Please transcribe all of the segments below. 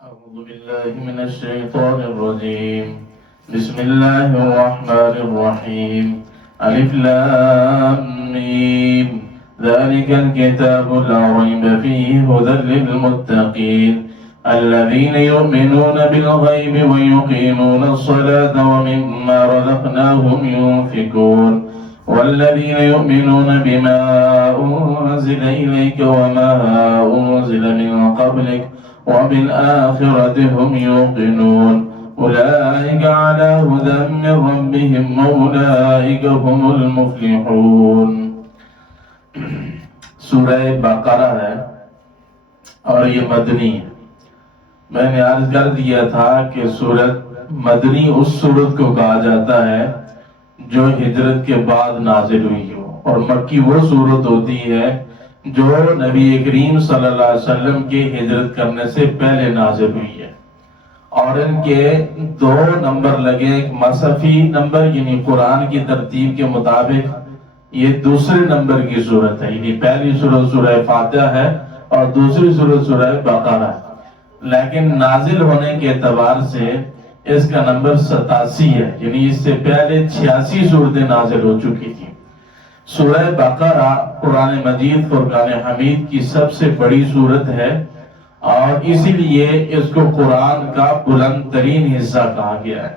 أعوذ بالله من الشيطان الرجيم. بسم الله الرحمن الرحيم. ألف لام ميم. ذلك الكتاب لا ريب فيه هدى للمتقين الذين يؤمنون بالغيب ويقيمون الصلاة ومما رزقناهم ينفقون والذين يؤمنون بما أنزل إليك وما أنزل من قبلك وبالآخرة هم يوقنون أولئك على هدى من ربهم وأولئك هم المفلحون. سورہ بقرہ ہے اور یہ مدنی ہے. میں نے عرض کر دیا تھا کہ سورت مدنی اس سورت کو کہا جاتا ہے جو ہجرت کے بعد نازل ہوئی ہو، اور مکی وہ سورت ہوتی ہے جو نبی کریم صلی اللہ علیہ وسلم کے ہجرت کرنے سے پہلے نازل ہوئی ہے. اور ان کے دو نمبر لگے، ایک مصحفی نمبر یعنی قرآن کی ترتیب کے مطابق یہ دوسرے نمبر کی سورت ہے، یعنی پہلی سورت سورہ فاتحہ ہے اور دوسری سورت سورہ بقرہ ہے. لیکن نازل ہونے کے اعتبار سے اس کا نمبر 87 ہے، یعنی اس سے پہلے 86 صورتیں نازل ہو چکی تھی. سورہ بقرہ قرآن مجید فرقان حمید کی سب سے بڑی سورت ہے اور اسی لیے اس کو قرآن کا بلند ترین حصہ کہا گیا ہے.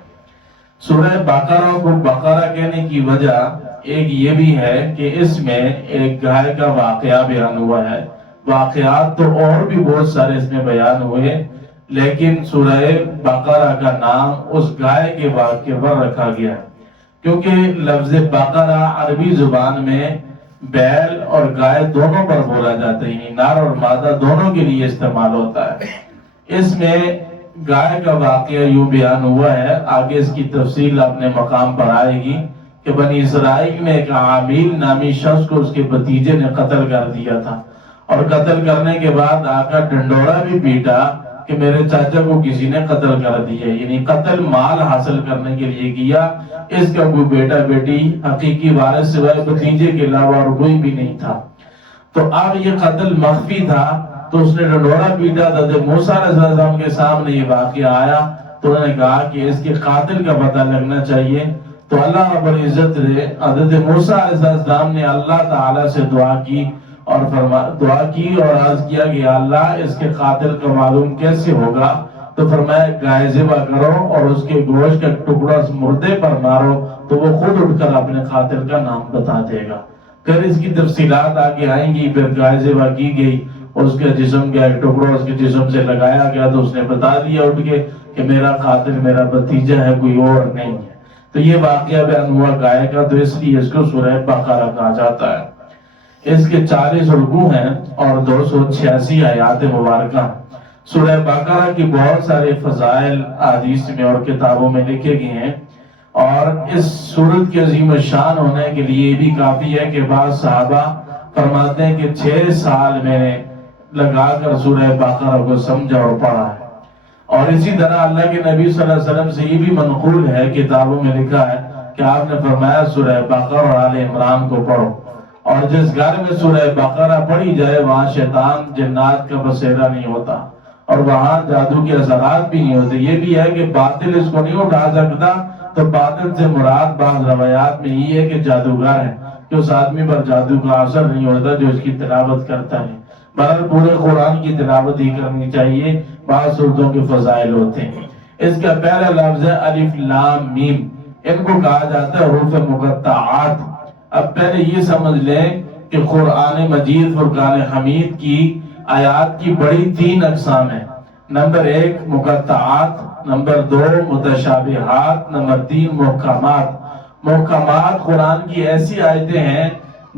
سورہ بقرہ کو بقرہ کہنے کی وجہ ایک یہ بھی ہے کہ اس میں ایک گائے کا واقعہ بیان ہوا ہے. واقعات تو اور بھی بہت سارے اس میں بیان ہوئے، لیکن سورہ بقرہ کا نام اس گائے کے واقعے پر رکھا گیا ہے کیونکہ لفظ بقرہ عربی زبان میں بیل اور گائے دونوں پر بولا جاتا ہے، یعنی نر اور مادہ دونوں کے لیے استعمال ہوتا ہے. اس میں گائے کا واقعہ یوں بیان ہوا ہے، آگے اس کی تفصیل اپنے مقام پر آئے گی کہ بنی اسرائیل میں ایک عامل نامی شخص کو اس کے بھتیجے نے قتل کر دیا تھا، اور قتل کرنے کے بعد آ کر ڈنڈورا بھی پیٹا کہ میرے چاچا کو کسی نے قتل کر دیا، یعنی قتل مال حاصل کرنے کے لیے کیا. اس کا کوئی بیٹا بیٹی حقیقی وارث سوائے بھتیجے کے علاوہ اور کوئی بھی نہیں تھا. تو اب یہ قتل مخفی تھا تو اس نے ڈنڈورا پیٹا. حضرت موسیٰ علیہ السلام کے سامنے یہ واقعہ آیا تو انہوں نے کہا کہ اس کے قاتل کا پتہ لگنا چاہیے. تو اللہ رب العزت نے حضرت موسیٰ علیہ السلام نے اللہ تعالیٰ سے دعا کی اور عرض کیا کہ اللہ اس کے قاتل کا معلوم کیسے ہوگا؟ تو فرمایا گائے ذبح کرو اور اس کے گوشت کا ٹکڑا مردے پر مارو تو وہ خود اٹھ کر اپنے قاتل کا نام بتا دے گا. پھر اس کی تفصیلات آگے آئیں گی. پھر گائے ذبح کی گئی، اس کے جسم کا ایک ٹکڑا اس کے جسم سے لگایا گیا تو اس نے بتا دیا اٹھ کے کہ میرا قاتل میرا بھتیجا ہے، کوئی اور نہیں ہے. تو یہ واقعہ بیان ہوا گائے کا، تو اس لیے اس کو سورہ بقرہ کہا جاتا ہے. اس کے 40 رکوع ہیں اور 286 آیات مبارکہ. سورہ بقرہ کی بہت سارے فضائل حدیث میں اور کتابوں میں لکھے گئے ہیں، اور اس سورت کے عظیم شان ہونے کے لیے بھی کافی ہے کہ بعض صحابہ فرماتے ہیں کہ 6 سال میں نے لگا کر سورہ بقرہ کو سمجھا اور پڑھا ہے. اور اسی طرح اللہ کے نبی صلی اللہ علیہ وسلم سے یہ بھی منقول ہے، کتابوں میں لکھا ہے کہ آپ نے فرمایا سورہ بقرہ اور آل عمران کو پڑھو، اور جس گھر میں سورہ بقرہ پڑھی جائے وہاں شیطان جنات کا بسیرا نہیں ہوتا اور وہاں جادو کے اثرات بھی نہیں ہوتے. یہ بھی ہے کہ باطل اس کو نہیں اٹھا سکتا. تو باطل سے مراد بعض روایات میں یہ ہے کہ جادوگر ہے کہ اس آدمی پر جادو کا اثر نہیں ہوتا جو اس کی تلاوت کرتا ہے. بہرحال پورے قرآن کی تلاوت ہی کرنی چاہیے، بعض سورتوں کے فضائل ہوتے ہیں. اس کا پہلا لفظ ہے الف لام میم. ان کو کہا جاتا ہے حروف مقطعات. اب پہلے یہ سمجھ لیں کہ قرآن مجید فرقان حمید کی آیات کی بڑی 3 اقسام ہیں. نمبر 1 مقطعات، نمبر 2 متشابہات، نمبر 3 محکمات. محکمات قرآن کی ایسی آیتیں ہیں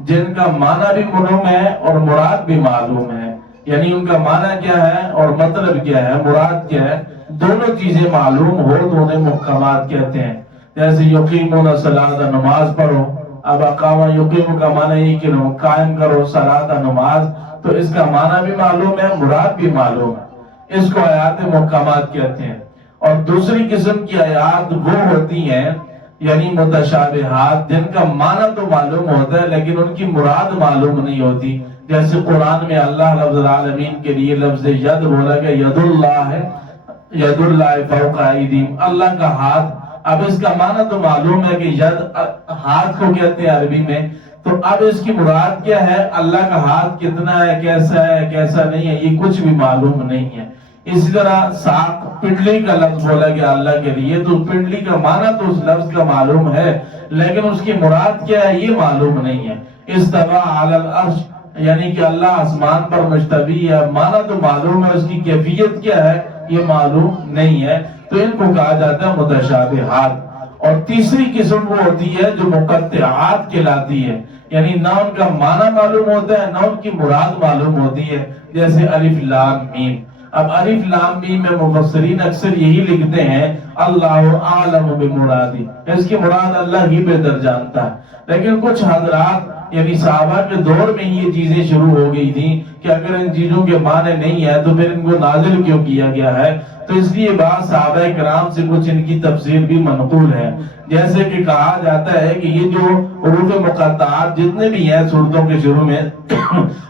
جن کا معنی بھی معلوم ہے اور مراد بھی معلوم ہے، یعنی ان کا معنی کیا ہے اور مطلب کیا ہے، مراد کیا ہے، دونوں چیزیں معلوم ہو تو انہیں محکمات کہتے ہیں. جیسے یقیمون الصلاۃ، نماز پڑھو. اب اقامہ یقیم کا معنی یہ کہ قائم کرو صلاۃ، نماز. تو اس کا معنی بھی معلوم ہے، مراد بھی معلوم ہے. اس کو آیات محکمات کہتے ہیں. اور دوسری قسم کی آیات وہ ہوتی ہیں یعنی متشابہات، جن کا معنی تو معلوم ہوتا ہے لیکن ان کی مراد معلوم نہیں ہوتی. جیسے قرآن میں اللہ رب العالمین کے لیے لفظ ید بولا گیا، ید اللہ ہے، ید اللہ فوق ایدیہم، اللہ کا ہاتھ. اب اس کا معنی تو معلوم ہے کہ ید ہاتھ کو کہتے ہیں عربی میں، تو اب اس کی مراد کیا ہے؟ اللہ کا ہاتھ کتنا ہے، کیسا نہیں ہے، یہ کچھ بھی معلوم نہیں ہے. اسی طرح ساق، پنڈلی کا لفظ بولا گیا اللہ کے لیے، تو پنڈلی کا معنی تو اس لفظ کا معلوم ہے، لیکن اس کی مراد کیا ہے یہ معلوم نہیں ہے. استویٰ علی العرش، یعنی کہ اللہ آسمان پر مستوی ہے، معنی تو معلوم ہے، اس کی کیفیت کیا ہے یہ معلوم نہیں ہے. تو ان کو کہا جاتا ہے متشابہات. اور تیسری قسم وہ ہوتی ہے جو مقطعات کہلاتی ہے، یعنی نہ ان کا معنی معلوم ہوتا ہے نہ ان کی مراد معلوم ہوتی ہے، جیسے الف لام میم. اب الف لام میم میں مفسرین اکثر یہی لکھتے ہیں اللہ اعلم بمرادی، اس کی مراد اللہ ہی بہتر جانتا ہے. لیکن کچھ حضرات یعنی صحابہ کے دور میں یہ چیزیں شروع ہو گئی تھی کہ اگر ان چیزوں کے معنی نہیں ہے تو پھر ان کو نازل کیوں کیا گیا ہے. تو اس لیے بعض صحابہ کرام سے کچھ ان کی تفسیر بھی منقول ہے، جیسے کہ کہا جاتا ہے کہ یہ جو حروف مقطعات جتنے بھی ہیں سورتوں کے شروع میں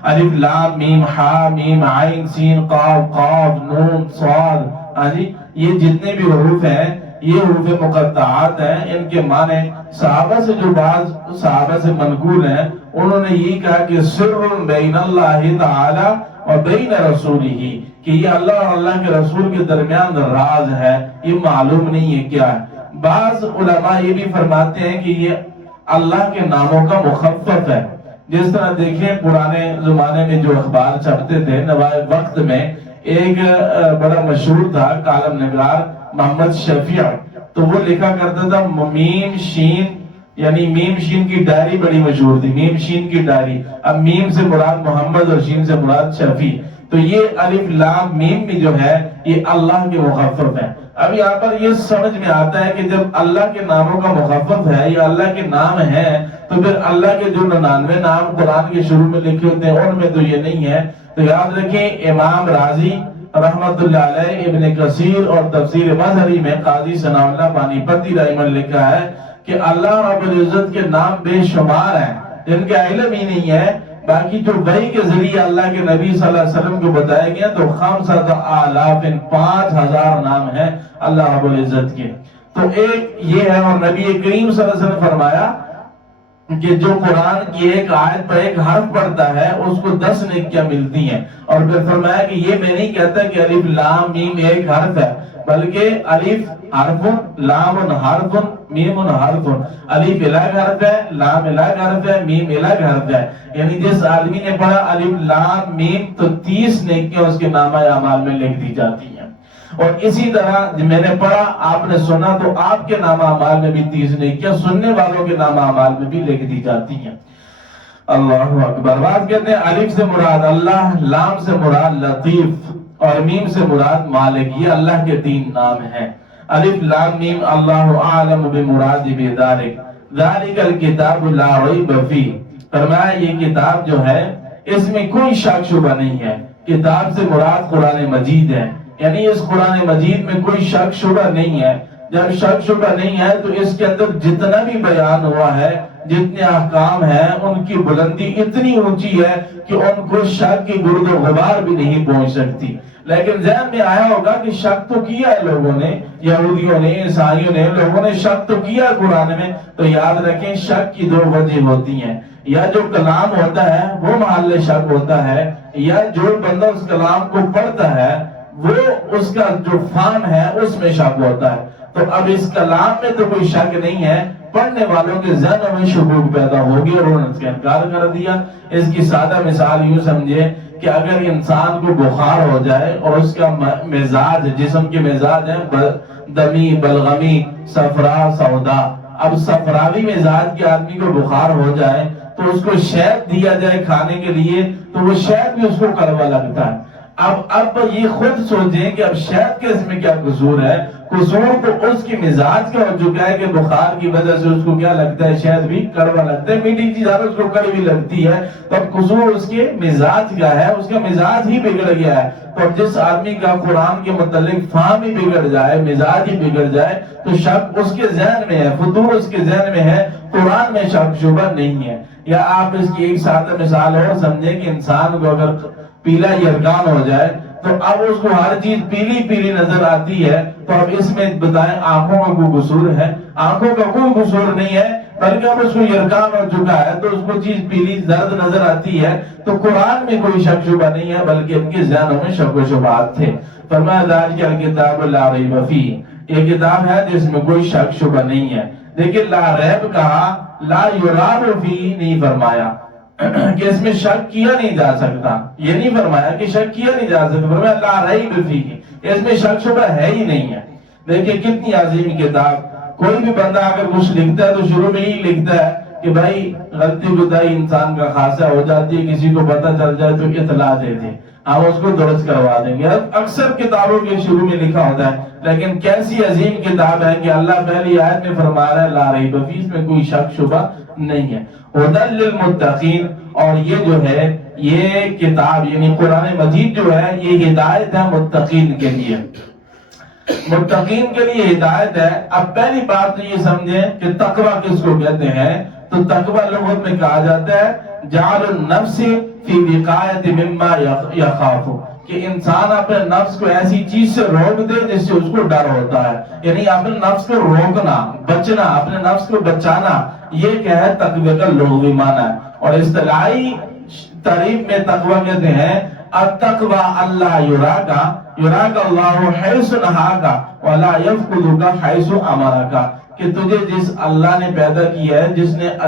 الف لام میم ہا میم عین سین قاف قاف نون صاد، ہاں جی، یہ جتنے بھی حروف ہیں یہ حروف مقطعات ہیں. ان کے معنی صحابہ سے جو بعض صحابہ سے منقول ہیں انہوں نے یہ کہا کہ سر بین اللہ تعالی اور بین رسولہ، کہ یہ اللہ اور اللہ کے رسول کے درمیان راز ہے، یہ معلوم نہیں ہے کیا ہے. بعض علماء یہ بھی فرماتے ہیں کہ یہ اللہ کے ناموں کا مخفف ہے. جس طرح دیکھیں پرانے زمانے میں جو اخبار چھپتے تھے نوائب وقت میں، ایک بڑا مشہور تھا کالم نگار محمد شفیع، تو وہ لکھا کرتا تھا میم شین، یعنی میم شین کی ڈائری بڑی مشہور تھی، میم شین کی ڈائری. اب میم سے مراد محمد اور شین سے مراد شفیع، تو یہ الف لام میم بھی جو ہے یہ اللہ کے مخفف ہے. اب یہاں پر یہ سمجھ میں آتا ہے کہ جب اللہ کے ناموں کا مخفف ہے یا اللہ کے نام ہے تو پھر اللہ کے جو 99 نام قرآن کے شروع میں لکھے ہوتے ہیں ان میں تو یہ نہیں ہے. تو یاد رکھیں امام راضی رحمت اللہ علیہ، ابن کثیر اور تفسیر مظہری میں قاضی ثناء اللہ پانی پتی رحمہ اللہ لکھا ہے کہ اللہ رب العزت کے نام بے شمار ہیں جن کا علم ہی نہیں ہے. باقی جو وحی کے ذریعے اللہ کے نبی صلی اللہ علیہ وسلم کو بتائے گئے تو 5000 نام ہیں اللہ رب العزت کے. تو ایک یہ ہے، اور نبی کریم صلی اللہ علیہ وسلم فرمایا کہ جو قرآن کی ایک آیت پر ایک حرف پڑھتا ہے اس کو 10 نیکیاں ملتی ہیں. اور پھر فرمایا کہ یہ میں نہیں کہتا کہ الف لام میم ایک حرف ہے، بلکہ الف حرف، لام حرف، میم حرف. الف الگ حرف ہے، لام الگ حرف ہے، میم الگ حرف ہے. یعنی جس آدمی نے پڑھا الف لام میم تو 30 نیکیاں اس کے نامہ اعمال میں لکھ دی جاتی ہیں. اور اسی طرح میں نے پڑھا، آپ نے سنا، تو آپ کے نامہ اعمال میں بھی 30 نیکیاں سننے والوں کے نامہ اعمال میں بھی لکھ دی جاتی ہیں. اللہ اکبر. بات کہتے ہیں الف سے مراد اللہ، لام سے مراد لطیف اور میم سے مراد مالک. یہ اللہ کے 3 نام ہیں. الف لام میم اللہ اعلم بمراد بذالک، ذالک الکتاب لا ریب فیہ. فرمایا یہ کتاب جو ہے اس میں کوئی شک شبہ نہیں ہے. کتاب سے مراد قرآن مجید ہے، یعنی اس قرآن مجید میں کوئی شک شبہ نہیں ہے. جب شک شبہ نہیں ہے تو اس کے اندر جتنا بھی بیان ہوا ہے، جتنے احکام ہیں، ان کی بلندی اتنی اونچی ہے کہ ان کو شک کی گرد و غبار بھی نہیں پہنچ سکتی. لیکن ذہن میں آیا ہوگا کہ شک تو کیا ہے لوگوں نے، یہودیوں نے، عیسائیوں نے، لوگوں نے شک تو کیا قرآن میں. تو یاد رکھیں شک کی 2 وجہ ہوتی ہیں، یا جو کلام ہوتا ہے وہ محل شک ہوتا ہے، یا جو بندہ اس کلام کو پڑھتا ہے وہ اس کا جو فہم ہے اس میں شک ہوتا ہے. تو اب اس کلام میں تو کوئی شک نہیں ہے، پڑھنے والوں کے ذہنوں میں شکوک پیدا ہوگی اور انہوں نے اس کا انکار کر دیا. اس کی سادہ مثال یوں سمجھے کہ اگر انسان کو بخار ہو جائے اور اس کا مزاج، جسم کے مزاج ہیں دمی، بلغمی، صفرا، سودا. اب صفراوی مزاج کے آدمی کو بخار ہو جائے تو اس کو شہد دیا جائے کھانے کے لیے تو وہ شہد بھی اس کو کڑوا لگتا ہے. اب یہ خود سوچیں کہ اب شہد کے اس میں کیا قصور ہے؟ قصور تو اس کی مزاج کا ہو چکا ہے کہ بخار کی وجہ سے اس کو کیا لگتا ہے؟ شہد بھی کڑوا لگتا ہے. میٹھی چیز اس کو کڑوی لگتی ہے. تو اب قصور اس کے مزاج کا ہے، اس کا مزاج ہی بگڑ گیا ہے. تو جس آدمی کا قرآن کے متعلق فہم ہی بگڑ جائے، مزاج ہی بگڑ جائے، تو شک اس کے ذہن میں ہے، فتور اس کے ذہن میں ہے، قرآن میں شک شبہ نہیں ہے. یا آپ اس کی ایک سادہ مثال اور سمجھیں کہ انسان کو اگر پیلا یرغان ہو جائے تو اب اس کو ہر چیز پیلی پیلی نظر آتی ہے، تو اب اس میں بتائیں آنکھوں کا کوئی قصور ہے؟ آنکھوں کا کوئی قصور نہیں ہے، بلکہ اب اس کو یرکان ہو چکا ہے تو اس کو چیز پیلی زرد نظر آتی ہے۔ تو قرآن میں کوئی شک شبہ نہیں ہے، بلکہ ان کے ذہنوں میں شک و شبہات تھے۔ فرمایا ذالک الکتاب لا ریب فیہ، یہ کتاب ہے جس میں کوئی شک شبہ نہیں ہے۔ دیکھیں لا ریب کہا، لا یراب فیہ نہیں فرمایا کہ اس میں شک کیا نہیں جا سکتا، یہ نہیں فرمایا کہ شک کیا نہیں جا سکتا، فرمایا لا ریب فیہ، اس میں شک شبہ ہے ہی نہیں ہے۔ دیکھیں کتنی عظیم کتاب۔ کوئی بھی بندہ اگر کچھ لکھتا ہے تو شروع میں ہی لکھتا ہے کہ بھائی غلطی کوتاہی انسان کا خاصہ ہو جاتی ہے، کسی کو پتہ چل جائے تو اطلاع دے دیں، ہم اس کو درست کروا دیں گے۔ اکثر کتابوں کے شروع میں لکھا ہوتا ہے، لیکن کیسی عظیم کتاب ہے کہ اللہ پہلی آیت میں فرما رہا ہے لا ریب فیہ، اس میں کوئی شک شبہ نہیں ہے۔ ھدی للمتقین، اور یہ جو ہے یہ کتاب یعنی قرآن مجید جو ہے یہ ہدایت ہے متقین کے لیے، متقین کے لیے ہدایت ہے۔ اب پہلی بات تو یہ سمجھیں کہ تقوی کس کو کہتے ہیں؟ تو تقوی لغت میں کہا جاتا ہے جعل النفس فی وقایت مما یخاف، کہ انسان اپنے نفس کو ایسی چیز سے روک دے جس سے اس کو ڈر ہوتا ہے، یعنی اپنے نفس کو روکنا، بچنا، اپنے نفس کو بچانا، یہ کیا ہے تقوی کا لغوی معنی ہے۔ اور اصطلاحی تعریف میں تقوی کہتے ہیں التقوی اللہ یراکا، یراک اللہ حیث نہاکا ولا یفقدک حیث امرکا، کہ تجھے جس اللہ نے پیدا کیا ہے،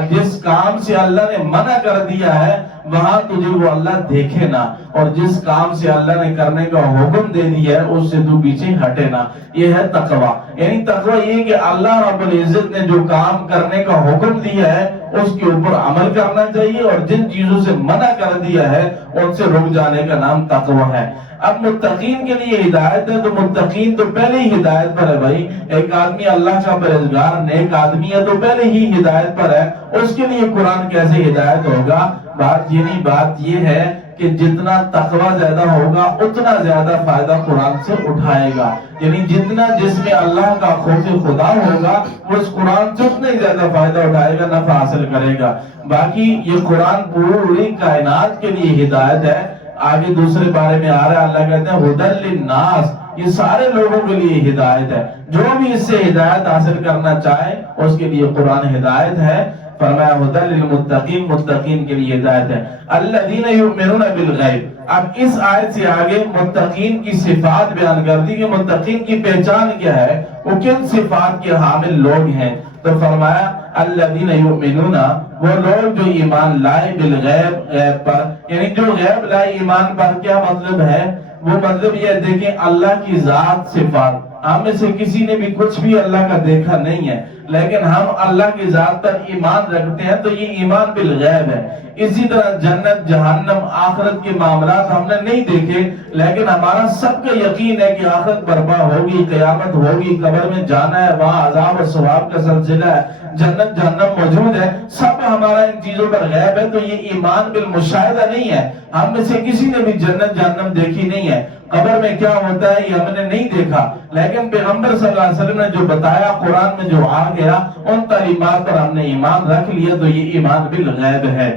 جس کام سے اللہ نے منع کر دیا ہے وہاں تجھے وہ اللہ دیکھے نا، اور جس کام سے اللہ نے کرنے کا حکم دے دیا ہے اس سے تو پیچھے ہٹے نا، یہ ہے تقوی۔ یعنی تقوی یہ کہ اللہ رب العزت نے جو کام کرنے کا حکم دیا ہے اس کے اوپر عمل کرنا چاہیے، اور جن چیزوں سے منع کر دیا ہے ان سے رک جانے کا نام تقوی ہے۔ اب متقین کے لیے ہدایت ہے، تو متقین تو پہلے ہی ہدایت پر ہے بھائی۔ ایک آدمی اللہ کا پرہیزگار نیک آدمی ہے تو پہلے ہی ہدایت پر ہے، اس کے لیے قرآن کیسے ہدایت ہوگا؟ بات یہ نہیں، بات یہ ہے کہ جتنا تقوی زیادہ ہوگا اتنا زیادہ فائدہ قرآن سے اٹھائے گا، یعنی جتنا جس میں اللہ کا خوف خدا ہوگا وہ اس قرآن سے اتنا ہی زیادہ فائدہ اٹھائے گا، نفع حاصل کرے گا۔ باقی یہ قرآن پوری کائنات کے لیے ہدایت ہے۔ آگے دوسرے بارے میں آ رہا ہے، اللہ کہتے ہیں ھدی للناس، یہ سارے لوگوں کے لیے ہدایت ہے، جو بھی اس سے ہدایت حاصل کرنا چاہے اس کے لیے قرآن ہدایت ہے۔ فرمایا ھدی للمتقین، متقین کے لیے ہدایت ہے۔ الذین یؤمنون بالغیب، اب اس آیت سے آگے متقین کی صفات بیان کر دی کہ متقین کی پہچان کیا ہے، وہ کن صفات کے حامل لوگ ہیں۔ تو فرمایا الذین یؤمنون، وہ لوگ جو ایمان لائے بالغیب، غیب پر، یعنی جو غیب لائے ایمان پر، کیا مطلب ہے؟ وہ مطلب یہ دیکھیں اللہ کی ذات صفات، ہم میں سے کسی نے بھی کچھ بھی اللہ کا دیکھا نہیں ہے، لیکن ہم اللہ کی ذات پر ایمان رکھتے ہیں، تو یہ ایمان بالغیب ہے۔ اسی طرح جنت، جہنم، آخرت کے معاملات ہم نے نہیں دیکھے، لیکن ہمارا سب کا یقین ہے کہ آخرت برپا ہوگی، قیامت ہوگی، قبر میں جانا ہے، وہاں عذاب و ثواب کا سلسلہ ہے، جنت جہنم موجود ہے، سب ہمارا ان چیزوں پر غیب ہے۔ تو یہ ایمان بالمشاہدہ نہیں ہے، ہم میں سے کسی نے بھی جنت جہنم دیکھی نہیں ہے، قبر میں کیا ہوتا ہے یہ ہم نے نہیں دیکھا، لیکن پیغمبر صلی اللہ علیہ وسلم نے جو بتایا، قرآن میں جو آ گیا، ان تعلیمات پر ہم نے ایمان رکھ لیا، تو یہ ایمان بالغیب ہے۔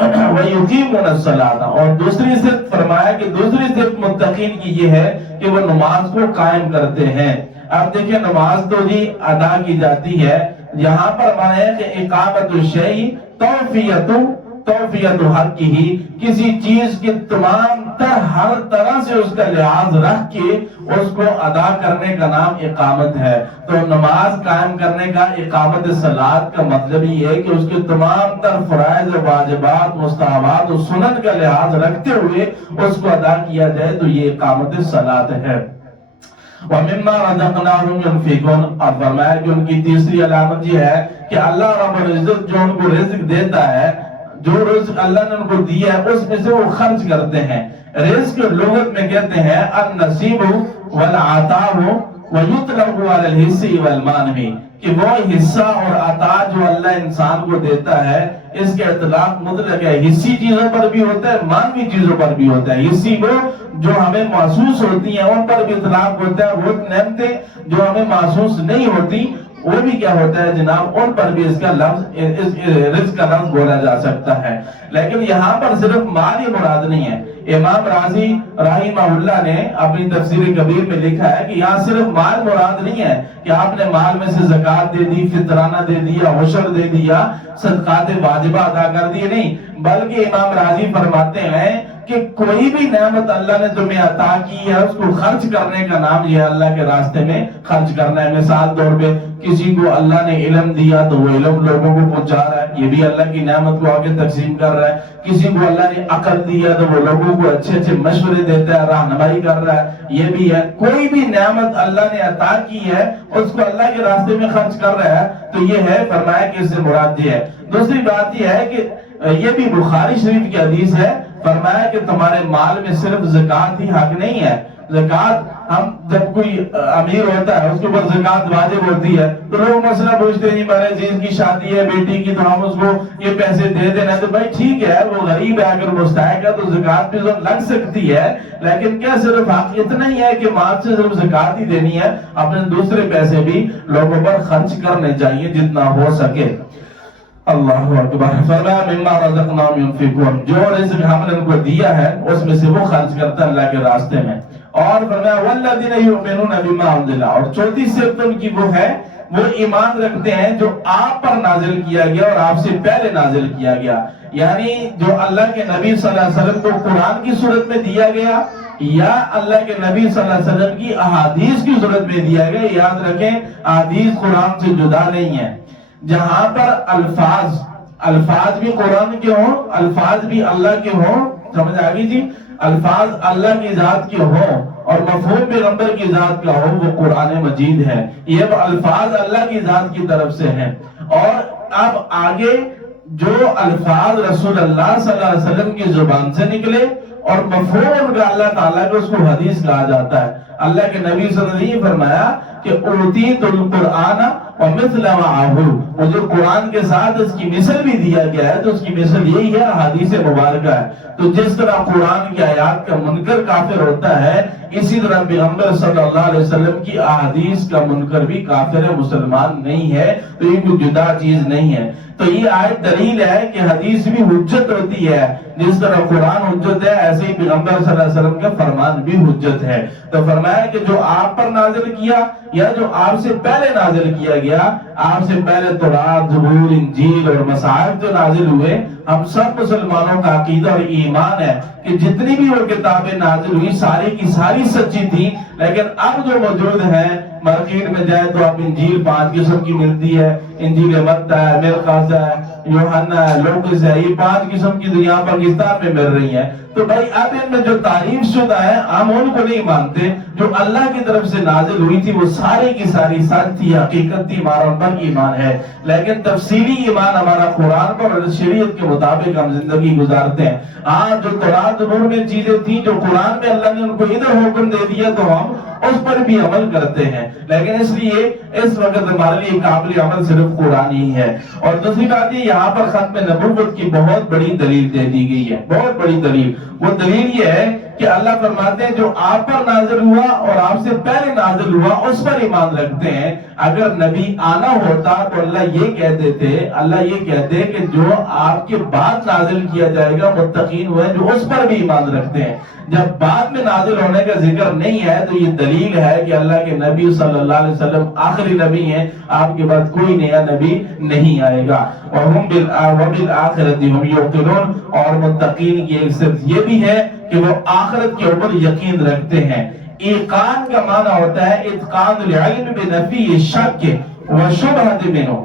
وَيُقِيمُونَ الصَّلَاةَ، اور دوسری صفت فرمایا کہ دوسری صفت متقین کی یہ ہے کہ وہ نماز کو قائم کرتے ہیں۔ اب دیکھیں نماز تو جی ادا کی جاتی ہے، یہاں پر مانا ہے کہ اقامت الشیء توفیت حق ہی، کسی چیز کی تمام تر ہر طرح سے اس کا لحاظ رکھ کے اس کو ادا کرنے کا نام اقامت ہے۔ تو نماز قائم کرنے کا، اقامت صلاۃ کا مطلب یہ ہے کہ اس کے تمام تر فرائض، واجبات، مستحبات و سنن کا لحاظ رکھتے ہوئے اس کو ادا کیا جائے، تو یہ اقامت صلاۃ ہے۔ وَمِمَّا رَزَقْنَاهُمْ يُنْفِقُونَ، اور فرمایا کہ ان کی تیسری علامت یہ ہے کہ اللہ رب العزت جو ان کو رزق دیتا ہے، جو رزق اللہ نے ان کو دیا ہے اس میں سے وہ خرچ کرتے ہیں۔ رزق لغت میں کہتے ہیں النصیب والعطاء ویطلق علی الحص والمانع، کہ وہ حصہ اور عطا جو اللہ انسان کو دیتا ہے اس کے اطلاق مطلق ہے، حصی چیزوں پر بھی ہوتا ہے، مانوی چیزوں پر بھی ہوتا ہے۔ حصی وہ جو ہمیں محسوس ہوتی ہیں ان پر بھی اطلاق ہوتا ہے، وہ نعمتیں جو ہمیں محسوس نہیں ہوتی وہ بھی کیا ہوتا ہے جناب، ان پر بھی اس کا لفظ رزق کا لفظ بولا جا سکتا ہے۔ لیکن یہاں پر صرف مال ہی مراد نہیں ہے۔ امام رازی رحمہ اللہ نے اپنی تفسیر کبیر میں لکھا ہے کہ یہاں صرف مال مراد نہیں ہے کہ آپ نے مال میں سے زکوٰۃ دے دی، فطرانہ دے دیا، عشر دے دیا، صدقات واجبہ ادا کر دیے، نہیں، بلکہ امام رازی فرماتے ہیں کہ کوئی بھی نعمت اللہ نے تمہیں عطا کی ہے اس کو خرچ کرنے کا نام یہ اللہ کے راستے میں خرچ کرنا ہے۔ مثال طور پہ کسی کو اللہ نے علم دیا تو وہ علم لوگوں کو پہنچا رہا ہے، یہ بھی اللہ کی نعمت کو آگے تقسیم کر رہا ہے۔ کسی کو اللہ نے عقل دیا تو وہ لوگوں کو اچھے اچھے مشورے دیتا ہے، رہنمائی کر رہا ہے، یہ بھی ہے۔ کوئی بھی نعمت اللہ نے عطا کی ہے اس کو اللہ کے راستے میں خرچ کر رہا ہے تو یہ ہے، فرمایا کہ اس سے مراد یہ ہے۔ دوسری بات یہ ہے کہ یہ بھی بخاری شریف کی حدیث ہے، فرمایا کہ تمہارے مال میں صرف زکوٰۃ ہی حق نہیں ہے۔ زکوٰۃ، ہم جب کوئی امیر ہوتا ہے اس کے اوپر زکوٰۃ واجب ہوتی ہے تو لوگ مسئلہ پوچھتے ہیں، میرے عزیز کی شادی ہے بیٹی کی تو ہم اس کو یہ پیسے دے دینا، تو بھائی ٹھیک ہے، وہ غریب ہے، اگر مستحق ہے تو زکوٰۃ بھی لگ سکتی ہے، لیکن کیا صرف حق اتنا ہی ہے کہ مال سے صرف زکوٰۃ ہی دینی ہے؟ اپنے دوسرے پیسے بھی لوگوں پر خرچ کرنے چاہیے جتنا ہو سکے۔ اللہ اکبر۔ فرمایا مما رزقناہم ينفقون، جو رزق ہم نے ان کو دیا ہے اس میں سے وہ خرچ کرتا ہے اللہ کے راستے میں۔ اور فرمایا والذین یؤمنون بما انزل، اور چوتھی صفت ان کی وہ ہے، وہ ایمان رکھتے ہیں جو آپ پر نازل کیا گیا اور آپ سے پہلے نازل کیا گیا، یعنی جو اللہ کے نبی صلی اللہ علیہ وسلم کو قرآن کی صورت میں دیا گیا یا اللہ کے نبی صلی اللہ علیہ وسلم کی احادیث کی صورت میں دیا گیا۔ یاد رکھیں احادیث قرآن سے جدا نہیں ہے۔ جہاں پر الفاظ بھی قرآن کے ہوں، الفاظ بھی اللہ کے ہوں، سمجھ آگئی جی، الفاظ اللہ کی ذات کے ہوں اور مفہوم پیغمبر کی ذات کا ہو، وہ قرآن مجید ہے۔ یہ الفاظ اللہ کی ذات کی طرف سے ہیں، اور اب آگے جو الفاظ رسول اللہ صلی اللہ علیہ وسلم کی زبان سے نکلے اور مفہوم کا اللہ تعالیٰ کو اس کو حدیث کہا جاتا ہے۔ اللہ کے نبی صلی اللہ علیہ وسلم نے فرمایا کہ اوتیت القرآن ومثل معہ، مجھے قرآن کے ساتھ اس کی مثل بھی دیا گیا ہے، تو اس کی مثل یہی ہے، حدیث مبارکہ ہے۔ تو جس طرح قرآن کی آیات کا منکر کافر ہوتا ہے، اسی طرح پیغمبر صلی اللہ علیہ وسلم کی احادیث کا منکر بھی کافر ہے، مسلمان نہیں ہے، تو یہ کوئی جدا چیز نہیں ہے۔ تو یہ آیت دلیل ہے کہ حدیث بھی حجت ہوتی ہے، جس طرح قرآن حجت ہے ایسے ہی پیغمبر صلی اللہ علیہ وسلم کا فرمان بھی حجت ہے۔ تو فرمایا کہ جو آپ پر نازل کیا یا جو آپ سے پہلے نازل کیا گیا، آپ سے پہلے تورات، زبور، انجیل اور مصاحف جو نازل ہوئے، ہم سب مسلمانوں کا عقیدہ اور ایمان ہے کہ جتنی بھی وہ کتابیں نازل ہوئی ساری کی ساری سچی تھی، لیکن اب جو موجود ہیں، مارکیٹ میں جائے تو اب انجیل 5 قسم کی ملتی ہے، انجیل متی ہے، مرقس ہے، یوحنا ہے، لوقس ہے، یہ 5 قسم کی دنیا پاکستان میں مل رہی ہیں۔ تو بھائی اب ان میں جو تعریف شدہ ہے ہم ان کو نہیں مانتے، جو اللہ کی طرف سے نازل ہوئی تھی وہ ساری کی ساری سچ تھی، حقیقت تھی، ہمارا ان پر ایمان ہے۔ لیکن تفصیلی ایمان ہمارا قرآن پر اور شریعت کے مطابق ہم زندگی گزارتے ہیں۔ ہاں جو تورات زبور میں چیزیں تھیں جو قرآن میں اللہ نے ان کو ادھر حکم دے دیا تو ہم اس پر بھی عمل کرتے ہیں، لیکن اس لیے اس وقت ہمارے لیے قابل عمل صرف قرآن ہی ہے۔ اور دوسری بات یہ، یہاں پر ختم نبوت کی بہت بڑی دلیل دے دی گئی ہے، بہت بڑی دلیل۔ وہ دلیل یہ ہے کہ اللہ فرماتے ہیں جو آپ پر نازل ہوا اور آپ سے پہلے نازل ہوا اس پر ایمان رکھتے ہیں۔ اگر نبی آنا ہوتا تو اللہ یہ کہتے کہ جو آپ کے بعد نازل کیا جائے گا متقین وہ ہیں جو اس پر بھی ایمان رکھتے ہیں۔ جب بعد میں نازل ہونے کا ذکر نہیں ہے تو یہ دلیل ہے کہ اللہ کے نبی صلی اللہ علیہ وسلم آخری نبی ہیں، آپ کے بعد کوئی نیا نبی نہیں آئے گا۔ وَهُمْ بِالْآخِرَةِ هُمْ يُوقِنُونَ، اور متقین کی ایک صفت یہ بھی ہے کہ وہ آخرت کے اوپر یقین رکھتے ہیں۔ ایقان کا معنی ہوتا ہے اتقان العلم بنفی الشک وشبہۃ منہ،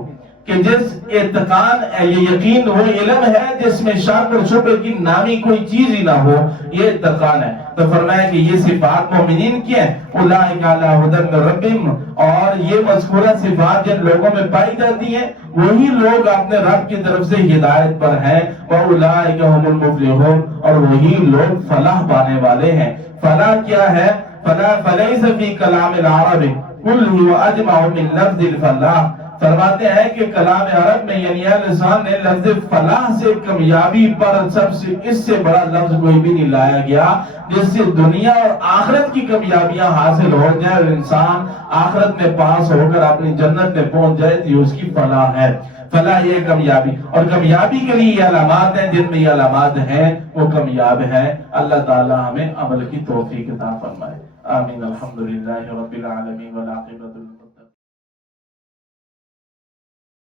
کہ جس اتقان یہ یقین وہ علم ہے جس میں شک اور شبہ کی نامی کوئی چیز ہی نہ ہو، یہ اتقان ہے۔ تو فرمایا کہ یہ صفات مومنین کی ہیں، اولئک علی ھدی من ربہم، اور یہ مذکورہ صفات جن لوگوں میں پائی جاتی ہیں وہی لوگ اپنے رب کی طرف سے ہدایت پر ہیں، واولئک ھم المفلحون، اور وہی لوگ فلاح پانے والے ہیں۔ فلاح کیا ہے؟ فلیس فی کلام العرب قل هو اجمع من لفظ الفلاح، فرماتے ہیں کہ کلام عرب میں یعنی لسان نے لفظ فلاح سے کامیابی پر اس سے بڑا لفظ کوئی بھی نہیں لایا گیا جس سے دنیا اور آخرت کی کامیابیاں حاصل ہو جائے اور انسان آخرت میں پاس ہو کر اپنی جنت میں پہنچ جائے تو یہ اس کی فلاح ہے. فلاح یہ کامیابی، اور کامیابی کے لیے یہ علامات ہیں، جن میں یہ علامات ہیں وہ کامیاب ہے. اللہ تعالی ہمیں عمل کی توفیق عطا فرمائے. آمین. الحمدللہ رب العالمین والعاقبۃ